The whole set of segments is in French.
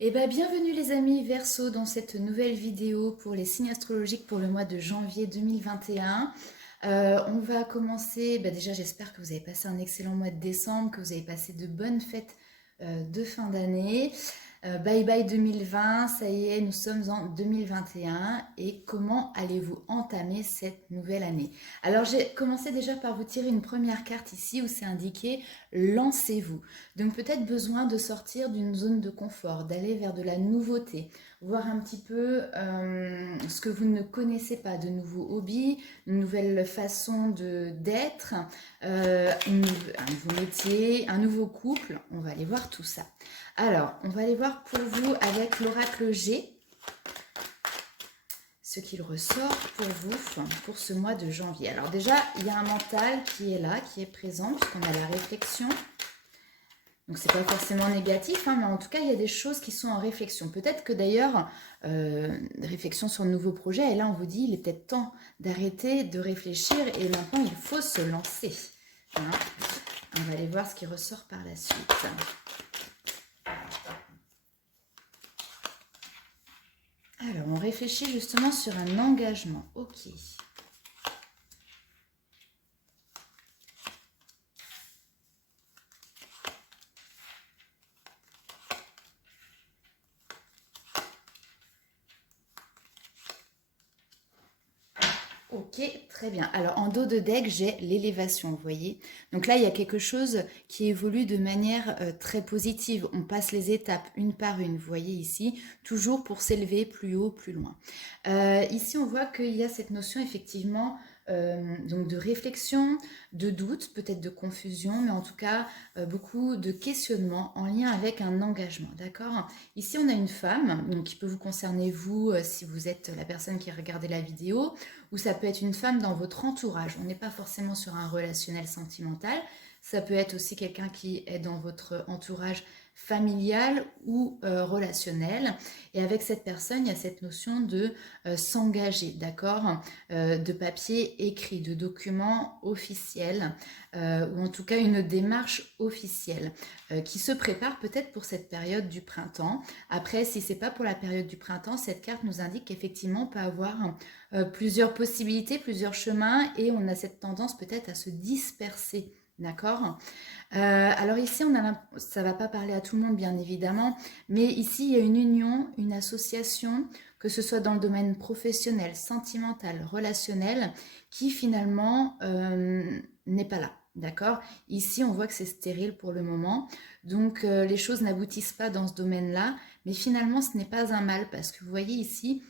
Eh bien, bienvenue les amis Verseau dans cette nouvelle vidéo pour les signes astrologiques pour le mois de janvier 2021. On va commencer, déjà j'espère que vous avez passé un excellent mois de décembre, que vous avez passé de bonnes fêtes de fin d'année. Bye bye 2020, ça y est, nous sommes en 2021 et comment allez-vous entamer cette nouvelle année? Alors j'ai commencé déjà par vous tirer une première carte ici où c'est indiqué lancez-vous. Donc peut-être besoin de sortir d'une zone de confort, d'aller vers de la nouveauté, voir un petit peu ce que vous ne connaissez pas, de nouveaux hobbies, une nouvelle façon d'être, un nouveau métier, un nouveau couple. On va aller voir tout ça. Alors, on va aller voir pour vous avec l'oracle G, ce qu'il ressort pour vous pour ce mois de janvier. Alors déjà, il y a un mental qui est là, qui est présent, puisqu'on a la réflexion. Donc, c'est pas forcément négatif, hein, mais en tout cas, il y a des choses qui sont en réflexion. Peut-être que d'ailleurs, réflexion sur de nouveaux projets, et là, on vous dit, il est peut-être temps d'arrêter de réfléchir, et maintenant, il faut se lancer. Hein. On va aller voir ce qui ressort par la suite. Alors, on réfléchit justement sur un engagement. Ok. Ok, très bien. Alors, en dos de deck, j'ai l'élévation, vous voyez. Donc là, il y a quelque chose qui évolue de manière très positive. On passe les étapes une par une, vous voyez ici, toujours pour s'élever plus haut, plus loin. Ici, on voit qu'il y a cette notion, effectivement, donc de réflexion, de doute, peut-être de confusion, mais en tout cas, beaucoup de questionnements en lien avec un engagement, d'accord? Ici, on a une femme, donc qui peut vous concerner, vous, si vous êtes la personne qui a regardé la vidéo, ou ça peut être une femme dans votre entourage. On n'est pas forcément sur un relationnel sentimental. Ça peut être aussi quelqu'un qui est dans votre entourage familial ou relationnel. Et avec cette personne, il y a cette notion de s'engager, d'accord, de papier écrit, de documents officiels, ou en tout cas une démarche officielle qui se prépare peut-être pour cette période du printemps. Après, si c'est pas pour la période du printemps, cette carte nous indique qu'effectivement on peut avoir plusieurs possibilités, plusieurs chemins, et on a cette tendance peut-être à se disperser. D'accord. Alors ici, ça ne va pas parler à tout le monde, bien évidemment, mais ici, il y a une union, une association, que ce soit dans le domaine professionnel, sentimental, relationnel, qui finalement n'est pas là. D'accord. Ici, on voit que c'est stérile pour le moment, donc les choses n'aboutissent pas dans ce domaine-là, mais finalement, ce n'est pas un mal, parce que vous voyez ici,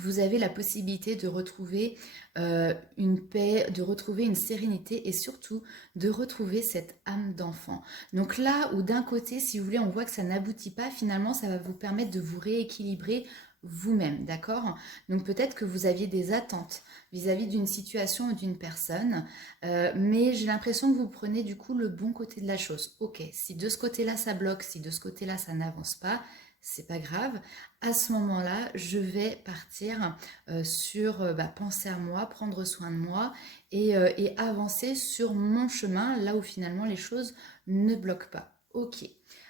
vous avez la possibilité de retrouver une paix, de retrouver une sérénité et surtout de retrouver cette âme d'enfant. Donc là où d'un côté, si vous voulez, on voit que ça n'aboutit pas, finalement, ça va vous permettre de vous rééquilibrer vous-même, d'accord? Donc peut-être que vous aviez des attentes vis-à-vis d'une situation ou d'une personne, mais j'ai l'impression que vous prenez du coup le bon côté de la chose. Ok, si de ce côté-là ça bloque, si de ce côté-là ça n'avance pas, c'est pas grave. À ce moment-là, je vais partir sur penser à moi, prendre soin de moi et avancer sur mon chemin, là où finalement les choses ne bloquent pas. Ok,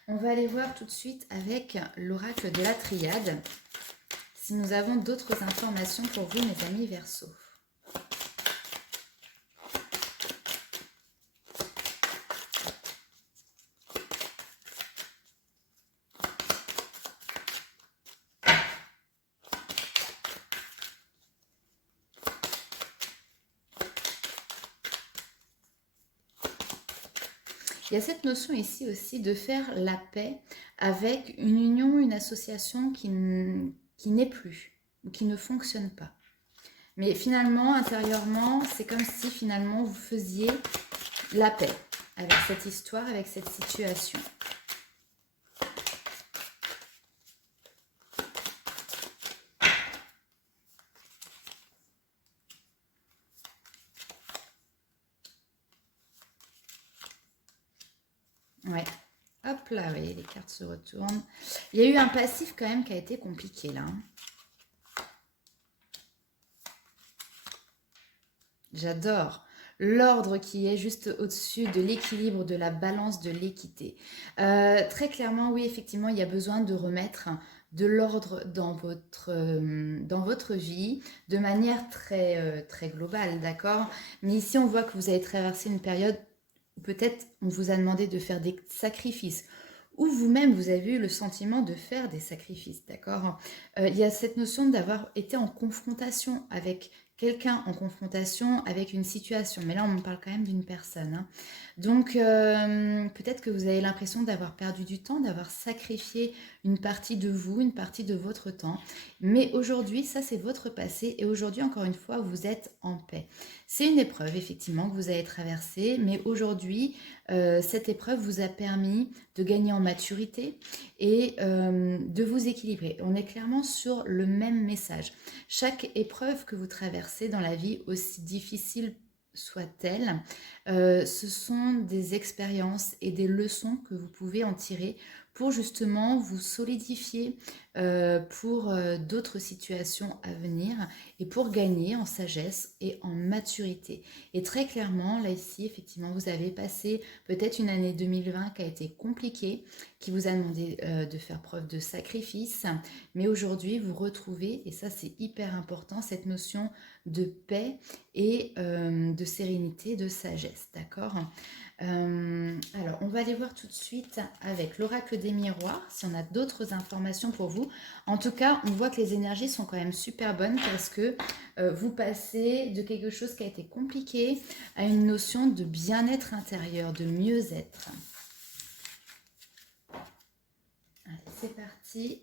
on va aller voir tout de suite avec l'oracle de la triade, si nous avons d'autres informations pour vous, mes amis Verseau. Il y a cette notion ici aussi de faire la paix avec une union, une association qui n'est plus, ou qui ne fonctionne pas. Mais finalement, intérieurement, c'est comme si finalement vous faisiez la paix avec cette histoire, avec cette situation. Ouais. Hop là, oui, les cartes se retournent. Il y a eu un passif quand même qui a été compliqué là. J'adore. l'ordre qui est juste au-dessus de l'équilibre, de la balance, de l'équité. Très clairement, oui, effectivement, il y a besoin de remettre de l'ordre dans votre vie de manière très globale, d'accord? Mais ici, on voit que vous avez traversé une période où peut-être on vous a demandé de faire des sacrifices, ou vous-même, vous avez eu le sentiment de faire des sacrifices, d'accord? Il y a cette notion d'avoir été en confrontation avec quelqu'un, en confrontation avec une situation. Mais là, on me parle quand même d'une personne, hein. Donc, peut-être que vous avez l'impression d'avoir perdu du temps, d'avoir sacrifié une partie de vous, une partie de votre temps. Mais aujourd'hui, ça, c'est votre passé. Et aujourd'hui, encore une fois, vous êtes en paix. C'est une épreuve, effectivement, que vous avez traversée. Mais aujourd'hui, cette épreuve vous a permis de gagner en maturité et de vous équilibrer. On est clairement sur le même message. Chaque épreuve que vous traversez dans la vie, aussi difficile soit-elle, ce sont des expériences et des leçons que vous pouvez en tirer pour justement vous solidifier pour d'autres situations à venir et pour gagner en sagesse et en maturité. Et très clairement, là ici, effectivement, vous avez passé peut-être une année 2020 qui a été compliquée, qui vous a demandé de faire preuve de sacrifice, mais aujourd'hui, vous retrouvez, et ça c'est hyper important, cette notion de paix et de sérénité, de sagesse, d'accord? Alors, on va aller voir tout de suite avec l'oracle des miroirs, si on a d'autres informations pour vous. En tout cas, on voit que les énergies sont quand même super bonnes parce que vous passez de quelque chose qui a été compliqué à une notion de bien-être intérieur, de mieux-être. Allez, c'est parti.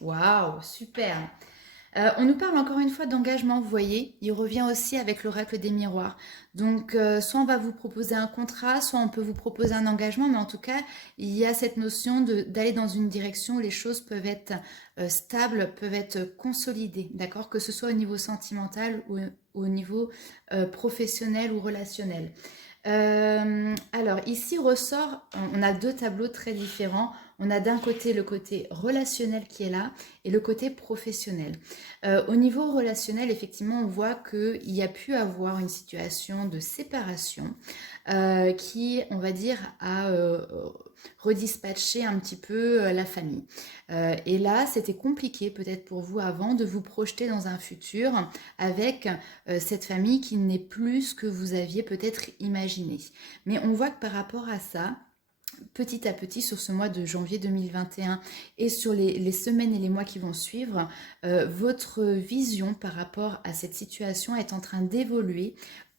Waouh, super. On nous parle encore une fois d'engagement, vous voyez, il revient aussi avec l'oracle des miroirs. Donc, soit on va vous proposer un contrat, soit on peut vous proposer un engagement, mais en tout cas, il y a cette notion d'aller dans une direction où les choses peuvent être stables, peuvent être consolidées, d'accord? Que ce soit au niveau sentimental ou au niveau professionnel ou relationnel. Alors ici ressort, on a deux tableaux très différents. On a d'un côté le côté relationnel qui est là et le côté professionnel. Au niveau relationnel, effectivement, on voit qu'il y a pu avoir une situation de séparation qui, on va dire, a redispatché un petit peu la famille. Et là, c'était compliqué peut-être pour vous avant de vous projeter dans un futur avec cette famille qui n'est plus ce que vous aviez peut-être imaginé. Mais on voit que par rapport à ça, petit à petit sur ce mois de janvier 2021 et sur les semaines et les mois qui vont suivre, votre vision par rapport à cette situation est en train d'évoluer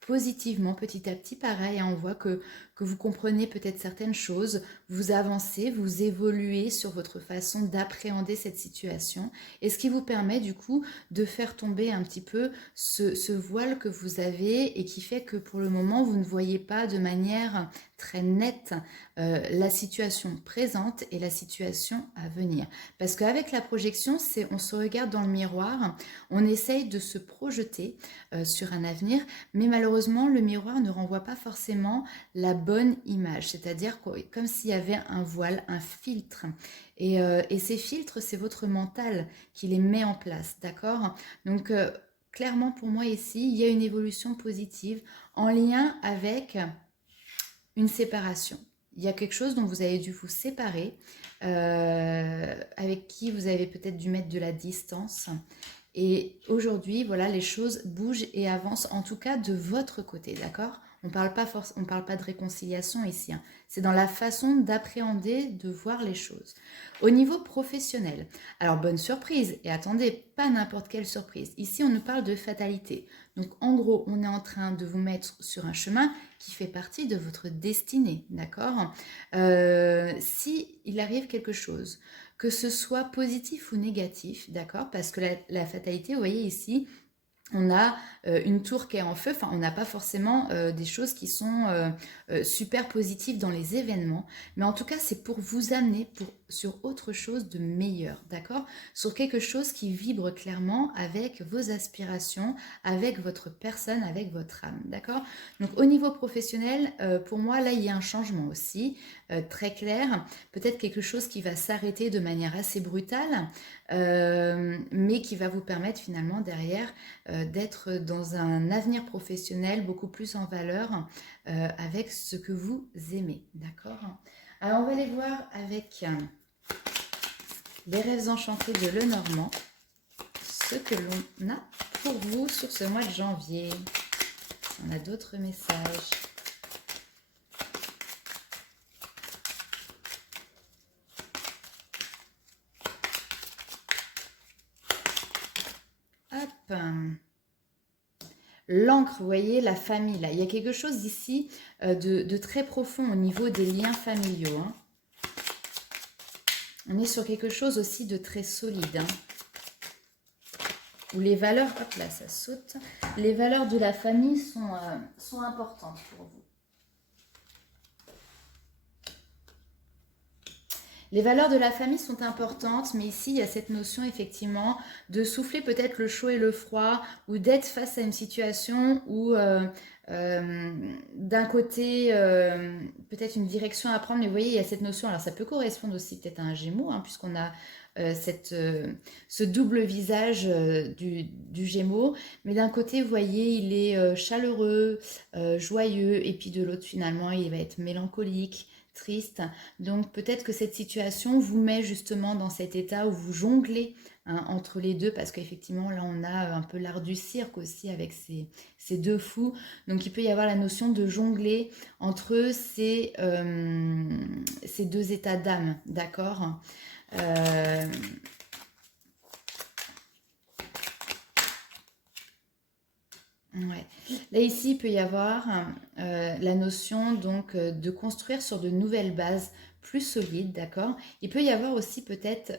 positivement petit à petit. Pareil, hein, on voit que vous comprenez peut-être certaines choses, vous avancez, vous évoluez sur votre façon d'appréhender cette situation et ce qui vous permet du coup de faire tomber un petit peu ce voile que vous avez et qui fait que pour le moment vous ne voyez pas de manière très nette la situation présente et la situation à venir. Parce qu'avec la projection, c'est on se regarde dans le miroir, on essaye de se projeter sur un avenir, mais malheureusement, le miroir ne renvoie pas forcément la bonne image, c'est-à-dire comme s'il y avait un voile, un filtre. Et ces filtres, c'est votre mental qui les met en place, d'accord? Donc, clairement, pour moi ici, il y a une évolution positive en lien avec une séparation. Il y a quelque chose dont vous avez dû vous séparer, avec qui vous avez peut-être dû mettre de la distance. Et aujourd'hui, voilà, les choses bougent et avancent, en tout cas de votre côté, d'accord? On parle pas de réconciliation ici, hein. C'est dans la façon d'appréhender, de voir les choses. Au niveau professionnel, alors bonne surprise, et attendez, pas n'importe quelle surprise. Ici, on nous parle de fatalité. Donc en gros, on est en train de vous mettre sur un chemin qui fait partie de votre destinée, d'accord? Si il arrive quelque chose, que ce soit positif ou négatif, d'accord? Parce que la fatalité, vous voyez ici, on a une tour qui est en feu, enfin on n'a pas forcément des choses qui sont super positives dans les événements, mais en tout cas c'est pour vous amener sur autre chose de meilleur, d'accord? Sur quelque chose qui vibre clairement avec vos aspirations, avec votre personne, avec votre âme, d'accord? Donc au niveau professionnel, pour moi là il y a un changement aussi, très clair, peut-être quelque chose qui va s'arrêter de manière assez brutale, mais qui va vous permettre finalement derrière d'être dans un avenir professionnel beaucoup plus en valeur avec ce que vous aimez, d'accord? Alors on va aller voir avec les rêves enchantés de Lenormand, ce que l'on a pour vous sur ce mois de janvier. On a d'autres messages. Hop. L'encre, vous voyez, la famille, là. Il y a quelque chose ici de très profond au niveau des liens familiaux, hein. On est sur quelque chose aussi de très solide, hein, où les valeurs, hop là, ça saute, les valeurs de la famille sont importantes pour vous. Les valeurs de la famille sont importantes, mais ici, il y a cette notion, effectivement, de souffler peut-être le chaud et le froid, ou d'être face à une situation où, d'un côté, peut-être une direction à prendre, mais vous voyez, il y a cette notion, alors ça peut correspondre aussi peut-être à un Gémeaux, hein, puisqu'on a ce double visage du Gémeaux, mais d'un côté, vous voyez, il est chaleureux, joyeux, et puis de l'autre, finalement, il va être mélancolique, triste. Donc peut-être que cette situation vous met justement dans cet état où vous jonglez, hein, entre les deux, parce qu'effectivement là on a un peu l'art du cirque aussi avec ces deux fous. Donc il peut y avoir la notion de jongler entre ces deux états d'âme, d'accord? euh, Ouais. Là, ici, il peut y avoir la notion donc de construire sur de nouvelles bases plus solides, d'accord? Il peut y avoir aussi peut-être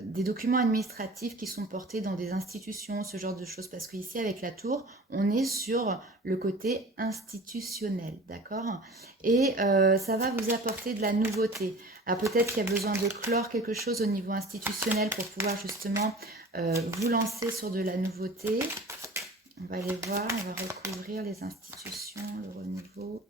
des documents administratifs qui sont portés dans des institutions, ce genre de choses, parce qu'ici, avec la tour, on est sur le côté institutionnel, d'accord? Et ça va vous apporter de la nouveauté. Alors peut-être qu'il y a besoin de clore quelque chose au niveau institutionnel pour pouvoir justement vous lancer sur de la nouveauté. On va aller voir, on va recouvrir les institutions, le renouveau.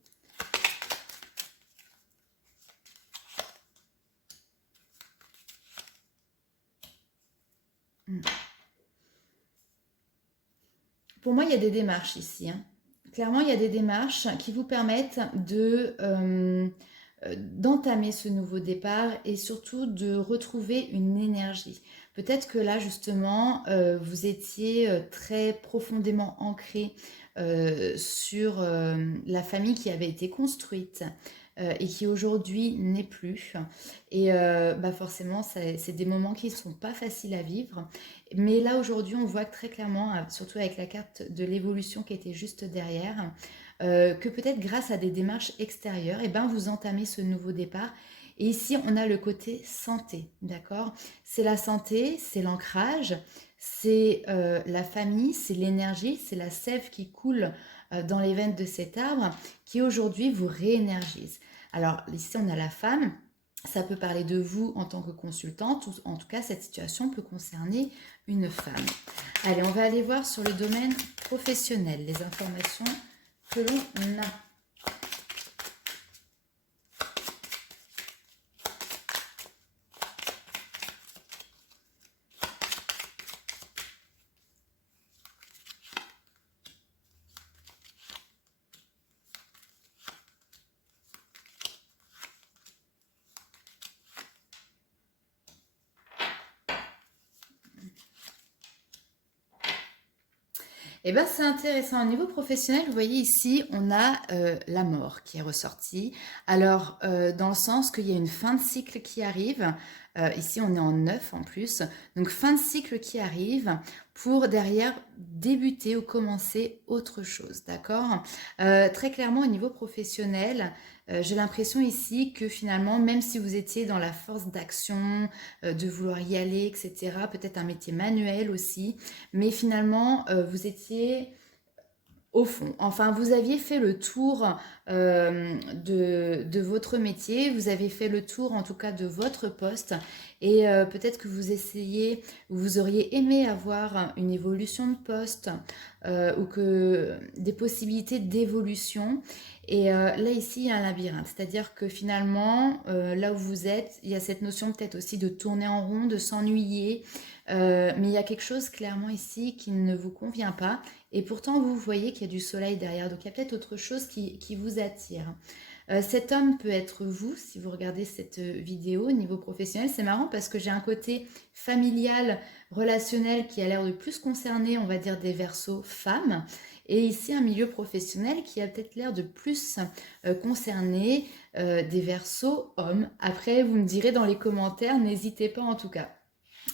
Pour moi, il y a des démarches ici, hein. Clairement, il y a des démarches qui vous permettent d'entamer ce nouveau départ et surtout de retrouver une énergie. Peut-être que là, justement, vous étiez très profondément ancré sur la famille qui avait été construite et qui aujourd'hui n'est plus. Et bah forcément, c'est des moments qui ne sont pas faciles à vivre. Mais là, aujourd'hui, on voit très clairement, surtout avec la carte de l'évolution qui était juste derrière, que peut-être grâce à des démarches extérieures, et ben, vous entamez ce nouveau départ. Et ici, on a le côté santé, d'accord? C'est la santé, c'est l'ancrage, c'est la famille, c'est l'énergie, c'est la sève qui coule dans les veines de cet arbre qui aujourd'hui vous réénergise. Alors ici, on a la femme. Ça peut parler de vous en tant que consultante, ou en tout cas, cette situation peut concerner une femme. Allez, on va aller voir sur le domaine professionnel, les informations que l'on a. Eh ben, c'est intéressant. Au niveau professionnel, vous voyez ici, on a la mort qui est ressortie. Alors, dans le sens qu'il y a une fin de cycle qui arrive. Ici, on est en 9 en plus. Donc, fin de cycle qui arrive pour derrière débuter ou commencer autre chose. D'accord. Très clairement, au niveau professionnel, j'ai l'impression ici que finalement, même si vous étiez dans la force d'action, de vouloir y aller, etc., peut-être un métier manuel aussi, mais finalement, vous étiez au fond. Enfin, vous aviez fait le tour de votre métier, vous avez fait le tour en tout cas de votre poste, et peut-être que vous essayez, vous auriez aimé avoir une évolution de poste ou que des possibilités d'évolution. Et là, ici, il y a un labyrinthe. C'est-à-dire que finalement, là où vous êtes, il y a cette notion peut-être aussi de tourner en rond, de s'ennuyer. Mais il y a quelque chose clairement ici qui ne vous convient pas. Et pourtant, vous voyez qu'il y a du soleil derrière. Donc, il y a peut-être autre chose qui vous attire. Cet homme peut être vous, si vous regardez cette vidéo au niveau professionnel. C'est marrant parce que j'ai un côté familial, relationnel qui a l'air de plus concerner, on va dire, des versos femmes. Et ici, un milieu professionnel qui a peut-être l'air de plus concerner des versos hommes. Après, vous me direz dans les commentaires, n'hésitez pas en tout cas.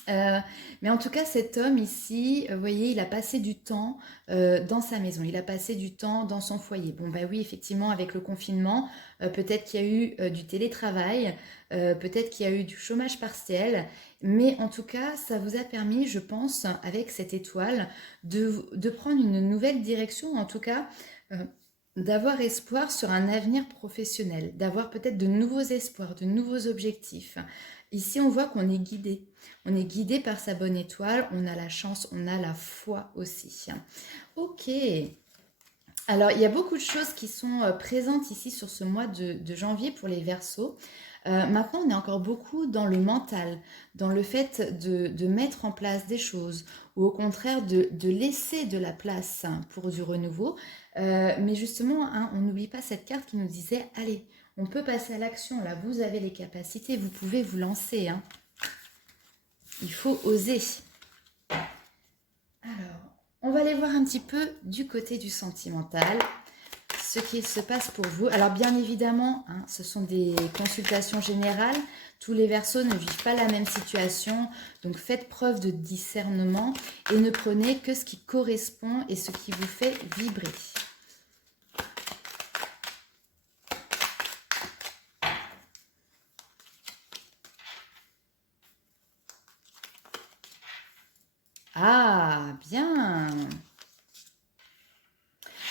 Euh, mais en tout cas, cet homme ici, vous voyez, il a passé du temps dans sa maison, il a passé du temps dans son foyer. Bon, bah oui, effectivement, avec le confinement, peut-être qu'il y a eu du télétravail, peut-être qu'il y a eu du chômage partiel, mais en tout cas, ça vous a permis, je pense, avec cette étoile, de prendre une nouvelle direction, en tout cas, euh, d'avoir espoir sur un avenir professionnel, d'avoir peut-être de nouveaux espoirs, de nouveaux objectifs. Ici, on voit qu'on est guidé. On est guidé par sa bonne étoile, on a la chance, on a la foi aussi. Ok. Alors, il y a beaucoup de choses qui sont présentes ici sur ce mois de janvier pour les Verseaux. Maintenant, on est encore beaucoup dans le mental, dans le fait de mettre en place des choses, ou au contraire de laisser de la place pour du renouveau. Mais justement, hein, on n'oublie pas cette carte qui nous disait, allez, on peut passer à l'action, là, vous avez les capacités, vous pouvez vous lancer. Hein. Il faut oser. Alors, on va aller voir un petit peu du côté du sentimental, ce qui se passe pour vous. Alors, bien évidemment, hein, ce sont des consultations générales. Tous les Verseaux ne vivent pas la même situation. Donc, faites preuve de discernement et ne prenez que ce qui correspond et ce qui vous fait vibrer. Ah, bien.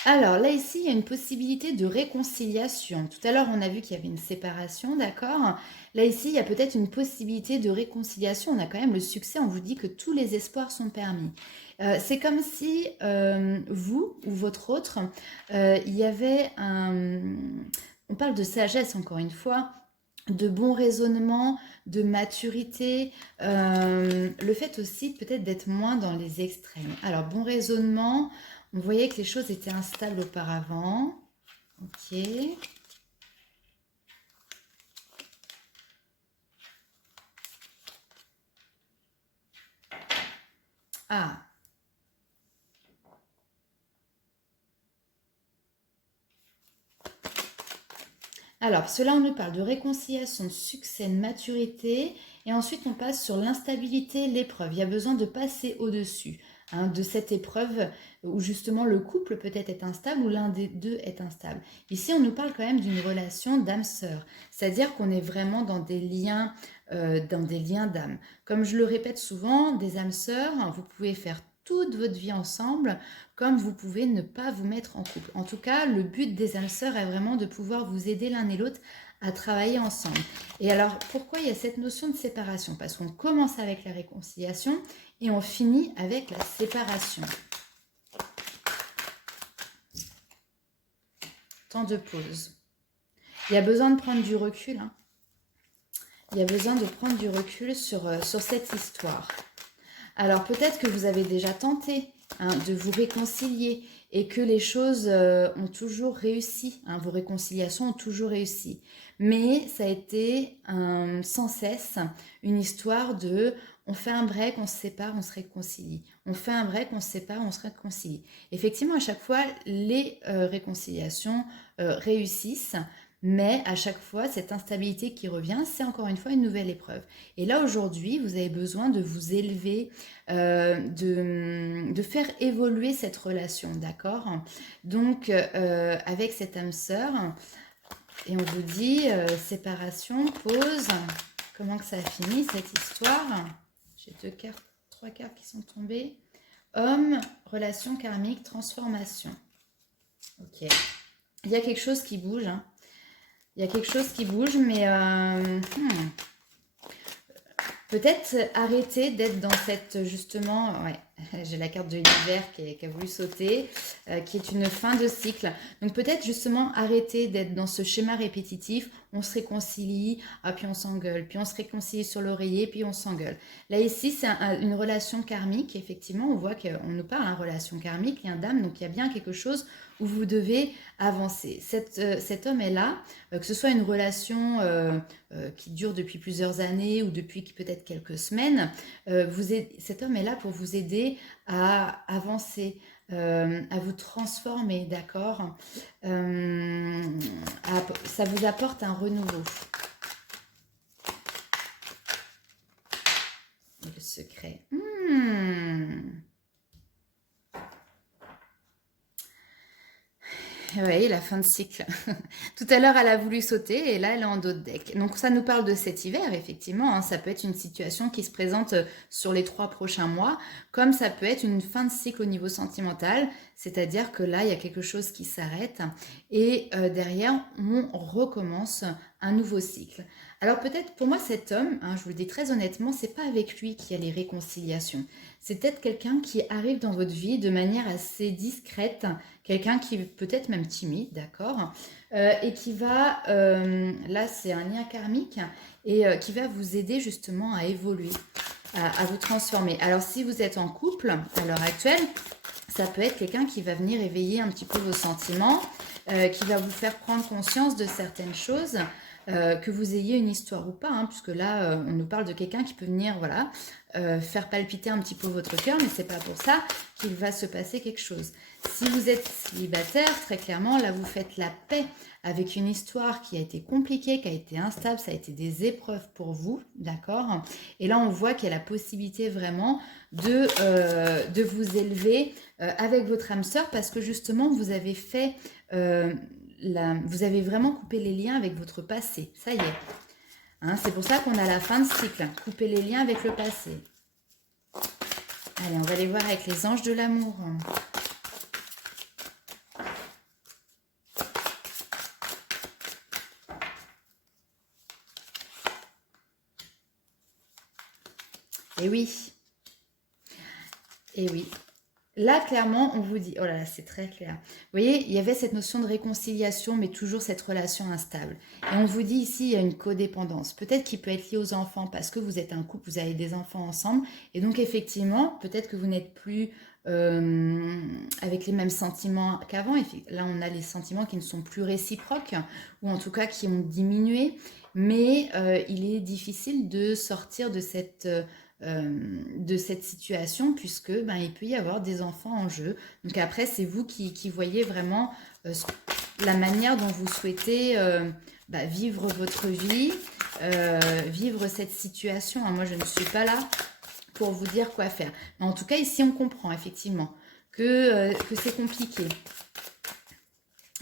Alors là, ici, il y a une possibilité de réconciliation. Tout à l'heure, on a vu qu'il y avait une séparation, d'accord? Là, ici, il y a peut-être une possibilité de réconciliation. On a quand même le succès, on vous dit que tous les espoirs sont permis. C'est comme si vous ou votre autre, il y avait un... On parle de sagesse, encore une fois, de bon raisonnement, de maturité, le fait aussi peut-être d'être moins dans les extrêmes. Alors, bon raisonnement, on voyait que les choses étaient instables auparavant. Ok. Ah. Alors, cela, on nous parle de réconciliation, de succès, de maturité. Et ensuite, on passe sur l'instabilité, l'épreuve. Il y a besoin de passer au-dessus hein, de cette épreuve où justement le couple peut-être est instable ou l'un des deux est instable. Ici, on nous parle quand même d'une relation d'âme-sœur. C'est-à-dire qu'on est vraiment dans des liens d'âme. Comme je le répète souvent, des âmes sœurs, vous pouvez faire toute votre vie ensemble, comme vous pouvez ne pas vous mettre en couple. En tout cas, le but des âmes sœurs est vraiment de pouvoir vous aider l'un et l'autre à travailler ensemble. Et alors, pourquoi il y a cette notion de séparation? Parce qu'on commence avec la réconciliation et on finit avec la séparation. Temps de pause. Il y a besoin de prendre du recul. Hein. Il y a besoin de prendre du recul sur cette histoire. Alors peut-être que vous avez déjà tenté hein, de vous réconcilier et que les choses ont toujours réussi, hein, vos réconciliations ont toujours réussi. mais ça a été sans cesse une histoire de on fait un break, on se sépare, on se réconcilie. On fait un break, on se sépare, on se réconcilie. Effectivement, à chaque fois, les réconciliations réussissent, mais à chaque fois, cette instabilité qui revient, c'est encore une fois une nouvelle épreuve. Et là, aujourd'hui, vous avez besoin de vous élever, de faire évoluer cette relation, d'accord? Donc, avec cette âme sœur, et on vous dit séparation, pause. Comment que ça a fini cette histoire? J'ai trois cartes qui sont tombées. Homme, relation karmique, transformation. Ok. Il y a quelque chose qui bouge. Hein. Il y a quelque chose qui bouge, mais peut-être arrêter d'être dans cette, justement, ouais, j'ai la carte de l'hiver qui a voulu sauter, qui est une fin de cycle. Donc peut-être justement arrêter d'être dans ce schéma répétitif, on se réconcilie, ah, puis on s'engueule, puis on se réconcilie sur l'oreiller, puis on s'engueule. Là ici, c'est une relation karmique, effectivement, on voit qu'on nous parle d'une relation karmique, lien d'âme, donc il y a bien quelque chose où vous devez avancer. Cet homme est là, que ce soit une relation qui dure depuis plusieurs années ou depuis peut-être quelques semaines, cet homme est là pour vous aider à avancer, à vous transformer, d'accord. Ça vous apporte un renouveau. Le secret. Oui, la fin de cycle. Tout à l'heure, elle a voulu sauter et là, elle est en dos de deck. Donc, ça nous parle de cet hiver, effectivement. Hein. Ça peut être une situation qui se présente sur les 3 prochains mois, comme ça peut être une fin de cycle au niveau sentimental. C'est-à-dire que là, il y a quelque chose qui s'arrête et derrière, on recommence un nouveau cycle. Alors peut-être pour moi cet homme, hein, je vous le dis très honnêtement, c'est pas avec lui qu'il y a les réconciliations. C'est peut-être quelqu'un qui arrive dans votre vie de manière assez discrète, quelqu'un qui est peut-être même timide, d'accord, et qui va, là c'est un lien karmique, et qui va vous aider justement à évoluer, à vous transformer. Alors si vous êtes en couple à l'heure actuelle, ça peut être quelqu'un qui va venir éveiller un petit peu vos sentiments, qui va vous faire prendre conscience de certaines choses, que vous ayez une histoire ou pas, hein, puisque là, on nous parle de quelqu'un qui peut venir, voilà, faire palpiter un petit peu votre cœur, mais c'est pas pour ça qu'il va se passer quelque chose. Si vous êtes célibataire, très clairement, là, vous faites la paix avec une histoire qui a été compliquée, qui a été instable, ça a été des épreuves pour vous, d'accord? Et là, on voit qu'il y a la possibilité vraiment de vous élever avec votre âme sœur, parce que justement, vous avez fait... vous avez vraiment coupé les liens avec votre passé. Ça y est. Hein, c'est pour ça qu'on a la fin de cycle. Couper les liens avec le passé. Allez, on va aller voir avec les anges de l'amour. Et oui. Et oui. Là, clairement, on vous dit, oh là là, c'est très clair. Vous voyez, il y avait cette notion de réconciliation, mais toujours cette relation instable. Et on vous dit ici, il y a une codépendance. Peut-être qu'il peut être lié aux enfants, parce que vous êtes un couple, vous avez des enfants ensemble. Et donc, effectivement, peut-être que vous n'êtes plus avec les mêmes sentiments qu'avant. Là, on a les sentiments qui ne sont plus réciproques, ou en tout cas qui ont diminué. Mais il est difficile de sortir de cette situation, puisque ben, il peut y avoir des enfants en jeu. Donc après, c'est vous qui voyez vraiment la manière dont vous souhaitez vivre votre vie, vivre cette situation. Moi, je ne suis pas là pour vous dire quoi faire. Mais en tout cas, ici, on comprend effectivement que c'est compliqué.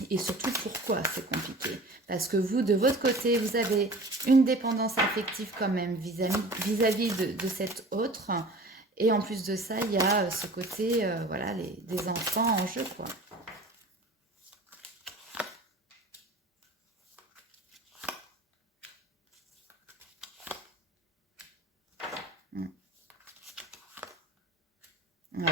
Et surtout, pourquoi c'est compliqué? Parce que vous, de votre côté, vous avez une dépendance affective quand même vis-à-vis de cet autre. Et en plus de ça, il y a ce côté, voilà, des enfants en jeu, quoi. Ouais.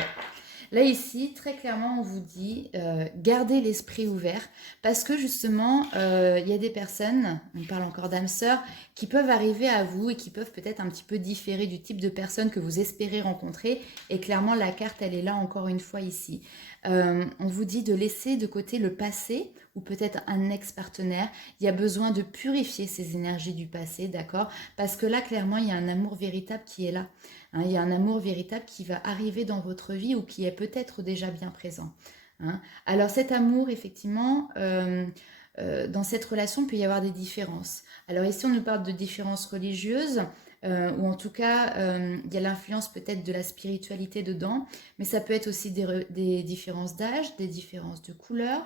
Là, ici, très clairement, on vous dit, gardez l'esprit ouvert, parce que justement, il y a des personnes, on parle encore d'âmes sœurs, qui peuvent arriver à vous et qui peuvent peut-être un petit peu différer du type de personne que vous espérez rencontrer. Et clairement, la carte, elle est là encore une fois ici. On vous dit de laisser de côté le passé ou peut-être un ex-partenaire, il y a besoin de purifier ces énergies du passé, d'accord? Parce que là, clairement, il y a un amour véritable qui est là. Hein, il y a un amour véritable qui va arriver dans votre vie ou qui est peut-être déjà bien présent. Hein. Alors cet amour, effectivement, dans cette relation, il peut y avoir des différences. Alors ici, on nous parle de différences religieuses, ou en tout cas, il y a l'influence peut-être de la spiritualité dedans, mais ça peut être aussi des différences d'âge, des différences de couleur,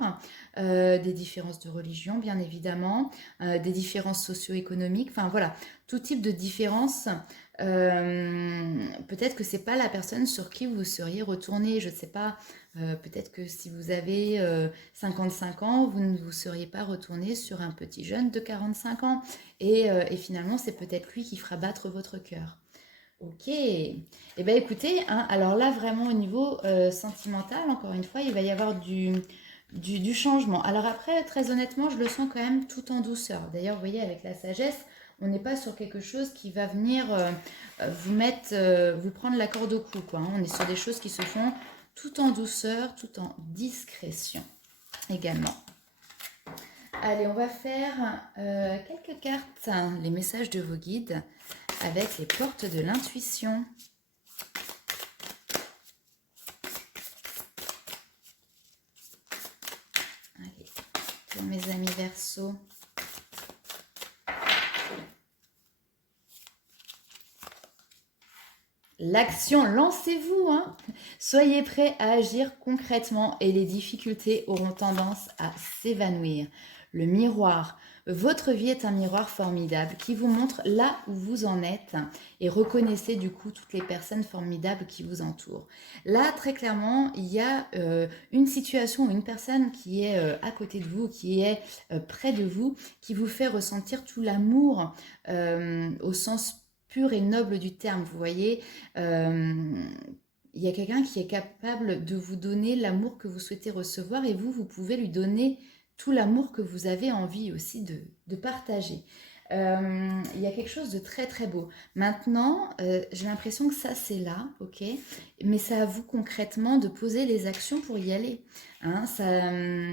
des différences de religion, bien évidemment, des différences socio-économiques, enfin voilà, tout type de différences. Peut-être que c'est pas la personne sur qui vous seriez retourné, je ne sais pas, peut-être que si vous avez 55 ans, vous ne vous seriez pas retourné sur un petit jeune de 45 ans. Et finalement, c'est peut-être lui qui fera battre votre cœur. Ok. Eh bien, écoutez, hein, alors là, vraiment au niveau sentimental, encore une fois, il va y avoir du changement. Alors après, très honnêtement, je le sens quand même tout en douceur. D'ailleurs, vous voyez, avec la sagesse, on n'est pas sur quelque chose qui va venir vous mettre, vous prendre la corde au cou, quoi. Hein. On est sur des choses qui se font tout en douceur, tout en discrétion également. Allez, on va faire quelques cartes, hein, les messages de vos guides avec les portes de l'intuition. Allez, pour mes amis Verseau. L'action, lancez-vous, hein. Soyez prêts à agir concrètement et les difficultés auront tendance à s'évanouir. Le miroir, votre vie est un miroir formidable qui vous montre là où vous en êtes et reconnaissez du coup toutes les personnes formidables qui vous entourent. Là, très clairement, il y a une situation ou une personne qui est à côté de vous, qui est près de vous, qui vous fait ressentir tout l'amour au sens pur et noble du terme, vous voyez. Il y a quelqu'un qui est capable de vous donner l'amour que vous souhaitez recevoir et vous pouvez lui donner tout l'amour que vous avez envie aussi de partager. Il y a quelque chose de très très beau. Maintenant, j'ai l'impression que ça c'est là, ok, mais c'est à vous concrètement de poser les actions pour y aller. Hein,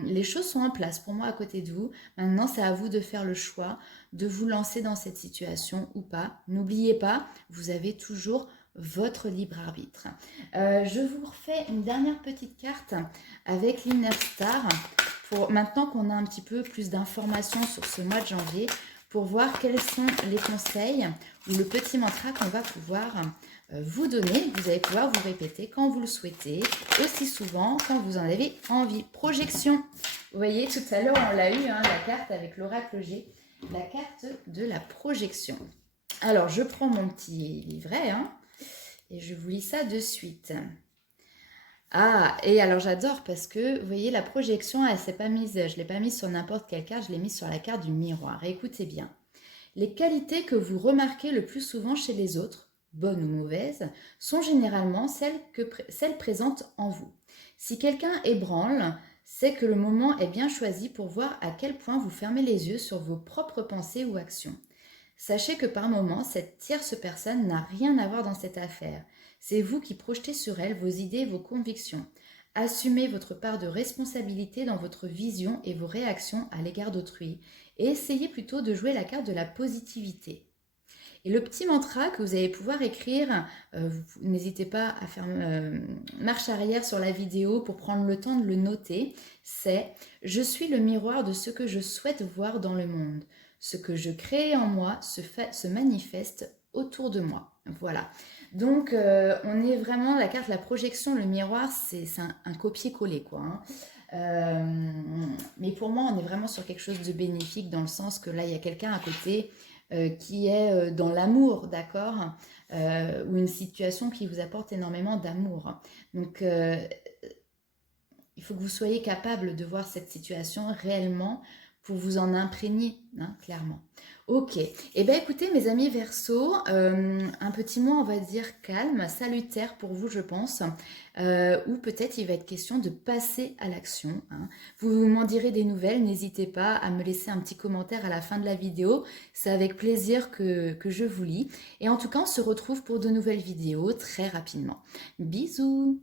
les choses sont en place pour moi à côté de vous. Maintenant, c'est à vous de faire le choix de vous lancer dans cette situation ou pas. N'oubliez pas, vous avez toujours votre libre arbitre. Je vous refais une dernière petite carte avec l'Inner Star pour maintenant qu'on a un petit peu plus d'informations sur ce mois de janvier pour voir quels sont les conseils ou le petit mantra qu'on va pouvoir vous donner. Vous allez pouvoir vous répéter quand vous le souhaitez, aussi souvent quand vous en avez envie. Projection. Vous voyez, tout à l'heure, on l'a eu, hein, la carte avec l'oracle G, la carte de la projection. Alors, je prends mon petit livret hein, et je vous lis ça de suite. Ah, et alors j'adore parce que, vous voyez, la projection, elle s'est pas mise, je ne l'ai pas mise sur n'importe quelle carte, je l'ai mise sur la carte du miroir. Et écoutez bien, les qualités que vous remarquez le plus souvent chez les autres, bonnes ou mauvaises, sont généralement celles présentes en vous. Si quelqu'un ébranle, c'est que le moment est bien choisi pour voir à quel point vous fermez les yeux sur vos propres pensées ou actions. Sachez que par moments, cette tierce personne n'a rien à voir dans cette affaire. C'est vous qui projetez sur elle vos idées et vos convictions. Assumez votre part de responsabilité dans votre vision et vos réactions à l'égard d'autrui et essayez plutôt de jouer la carte de la positivité. Et le petit mantra que vous allez pouvoir écrire, n'hésitez pas à faire marche arrière sur la vidéo pour prendre le temps de le noter, c'est « Je suis le miroir de ce que je souhaite voir dans le monde. Ce que je crée en moi se manifeste autour de moi. » Voilà. Donc, on est vraiment, la carte, la projection, le miroir, c'est un copier-coller, quoi. Hein. Mais pour moi, on est vraiment sur quelque chose de bénéfique dans le sens que là, il y a quelqu'un à côté qui est dans l'amour, d'accord, ou une situation qui vous apporte énormément d'amour. Donc, il faut que vous soyez capable de voir cette situation réellement pour vous en imprégner, hein, clairement. Ok, et eh bien écoutez mes amis Verseau, un petit mois on va dire calme, salutaire pour vous je pense, ou peut-être il va être question de passer à l'action. Hein. Vous m'en direz des nouvelles, n'hésitez pas à me laisser un petit commentaire à la fin de la vidéo, c'est avec plaisir que je vous lis. Et en tout cas on se retrouve pour de nouvelles vidéos très rapidement. Bisous!